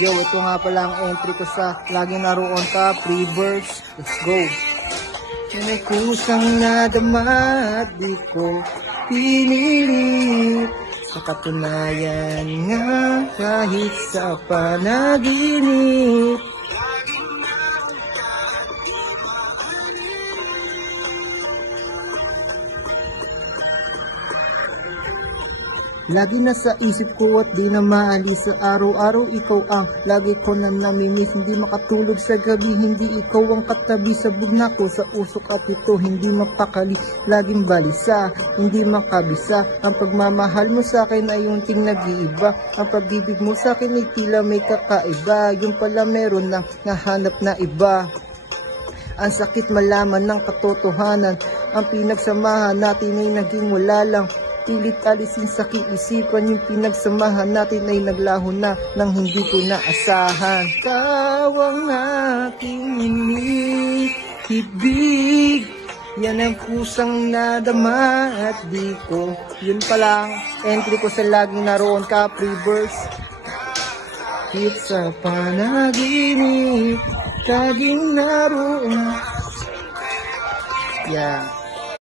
Yo, ito nga pala ang entry ko sa laging naroon ka, pre-verse. Let's go. May kusang nadama at di ko pinilit. Sa katunayan nga kahit sa panaginip. Lagi na sa isip ko at di na maalis sa araw-araw. Ikaw ang lagi ko na namimiss. Hindi makatulog sa gabi, hindi ikaw ang katabi. Sabog na ko sa usok at ito hindi mapakali. Laging balisa, hindi makabisa. Ang pagmamahal mo sa akin ay unting nag-iiba. Ang pag-ibig mo sa akin ay tila may kakaiba. Yung pala meron nang nahanap na iba. Ang sakit malaman ng katotohanan. Ang pinagsamahan natin ay naging wala lang. Pilit alisin sa kiisipan, yung pinagsamahan natin ay naglaho na nang hindi ko naasahan. Ikaw ang aking iniibig, yan ang kusang nadama at di ko. Yun pa lang, entry ko sa laging naroon ka, pre-verse. Hit sa panaginip, laging naroon. Yeah.